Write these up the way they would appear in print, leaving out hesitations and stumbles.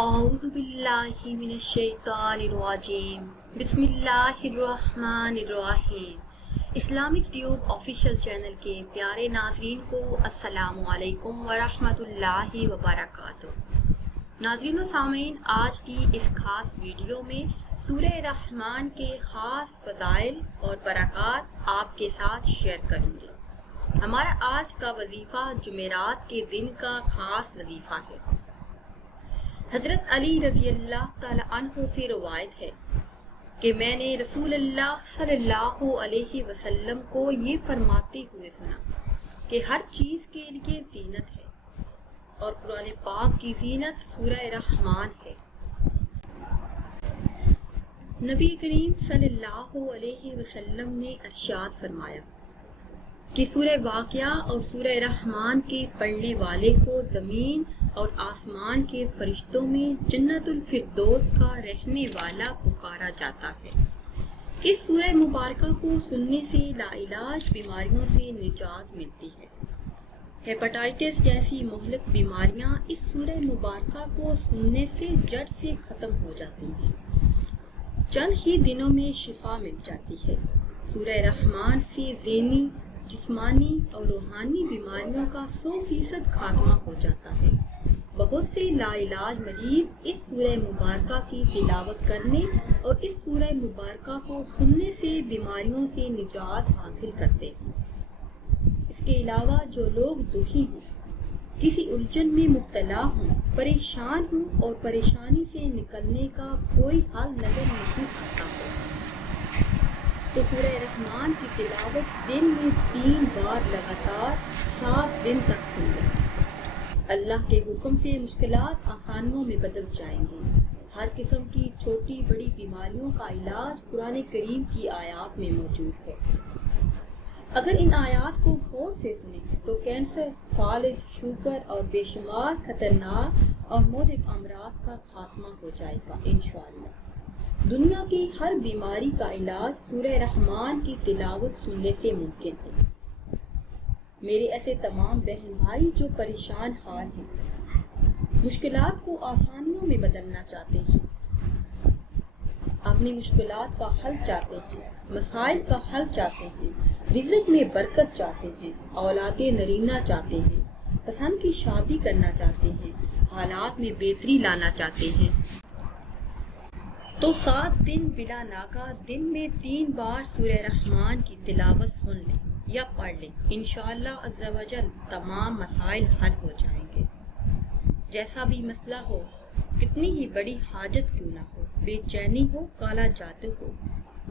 اعوذ باللہ من الشیطان الرجیم بسم اللہ الرحمن الرحیم۔ اسلامک ٹیوب آفیشیل چینل کے پیارے ناظرین کو السلام علیکم ورحمۃ اللہ وبرکاتہ۔ ناظرین و سامعین، آج کی اس خاص ویڈیو میں سورہ رحمان کے خاص فضائل اور برکات آپ کے ساتھ شیئر کروں گی۔ ہمارا آج کا وظیفہ جمعرات کے دن کا خاص وظیفہ ہے۔ حضرت علی رضی اللہ تعالی عنہ سے روایت ہے کہ میں نے رسول اللہ صلی اللہ علیہ وسلم کو یہ فرماتے ہوئے سنا کہ ہر چیز کے لیے زینت ہے اور قرآن پاک کی زینت سورہ رحمان ہے۔ نبی کریم صلی اللہ علیہ وسلم نے ارشاد فرمایا کہ سورہ واقعہ اور سورہ رحمان کے پڑھنے والے کو زمین اور آسمان کے فرشتوں میں جنت الفردوس کا رہنے والا پکارا جاتا ہے۔ اس سورہ مبارکہ کو سننے سے لاعلاج بیماریوں سے نجات ملتی ہے۔ ہیپاٹائٹس جیسی مہلک بیماریاں اس سورہ مبارکہ کو سننے سے جڑ سے ختم ہو جاتی ہیں، چند ہی دنوں میں شفا مل جاتی ہے۔ سورہ رحمان سے ذہنی، جسمانی اور روحانی بیماریوں کا 100% خاتمہ ہو جاتا ہے۔ بہت سے لاعلاج مریض اس سورہ مبارکہ کی تلاوت کرنے اور اس سورہ مبارکہ کو سننے سے بیماریوں سے نجات حاصل کرتے ہیں۔ اس کے علاوہ جو لوگ دکھی ہوں، کسی الجھن میں مبتلا ہوں، پریشان ہوں اور پریشانی سے نکلنے کا کوئی حل نظر نہیں آتا ہو، تو سورہ رحمان کی تلاوت دن میں 3 بار لگاتار 7 دن تک سن لیں۔ اللہ کے حکم سے مشکلات آسانیوں میں بدل جائیں گی۔ ہر قسم کی چھوٹی بڑی بیماریوں کا علاج قرآن کریم کی آیات میں موجود ہے۔ اگر ان آیات کو غور سے سنیں تو کینسر، فالج، شوگر اور بے شمار خطرناک اور مہلک امراض کا خاتمہ ہو جائے گا انشاءاللہ۔ دنیا کی ہر بیماری کا علاج سورہ رحمان کی تلاوت سننے سے ممکن ہے۔ میرے ایسے تمام بہن بھائی جو پریشان حال ہیں، مشکلات کو آسانیوں میں بدلنا چاہتے ہیں، اپنی مشکلات کا حل چاہتے ہیں، مسائل کا حل چاہتے ہیں، رزق میں برکت چاہتے ہیں، اولاد نرینہ چاہتے ہیں، پسند کی شادی کرنا چاہتے ہیں، حالات میں بہتری لانا چاہتے ہیں، تو 7 دن بلا ناغہ دن میں 3 بار سورہ رحمان کی تلاوت سن لیں یا پڑھ لیں۔ انشاءاللہ عز و جل تمام مسائل حل ہو جائیں گے۔ جیسا بھی مسئلہ ہو، کتنی ہی بڑی حاجت کیوں نہ ہو، بے چینی ہو، کالا جادو ہو،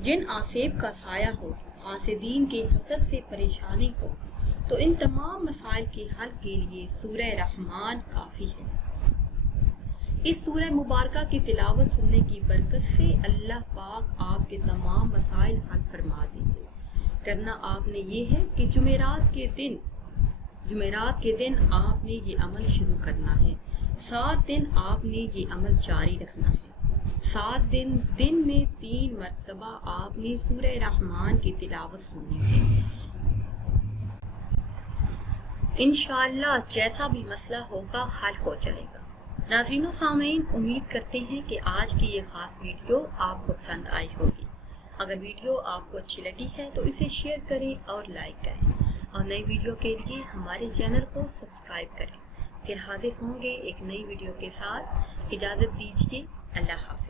جن آسیب کا سایہ ہو، حاسدین کے حسد سے پریشانی ہو، تو ان تمام مسائل کے حل کے لیے سورہ رحمان کافی ہے۔ اس سورہ مبارکہ کی تلاوت سننے کی برکت سے اللہ پاک آپ کے تمام مسائل حل فرما دیں گے۔ کرنا آپ نے یہ ہے کہ جمعرات کے دن آپ نے یہ عمل شروع کرنا ہے۔ 7 دن آپ نے یہ عمل جاری رکھنا ہے۔ 7 دن میں 3 مرتبہ آپ نے سورہ رحمان کی تلاوت سننی ہے۔ انشاءاللہ جیسا بھی مسئلہ ہوگا حل ہو جائے گا۔ ناظرین و سامعین، امید کرتے ہیں کہ آج کی یہ خاص ویڈیو آپ کو پسند آئی ہوگی۔ اگر ویڈیو آپ کو اچھی لگی ہے تو اسے شیئر کریں اور لائک کریں، اور نئی ویڈیو کے لیے ہمارے چینل کو سبسکرائب کریں۔ پھر حاضر ہوں گے ایک نئی ویڈیو کے ساتھ۔ اجازت دیجیے، اللہ حافظ۔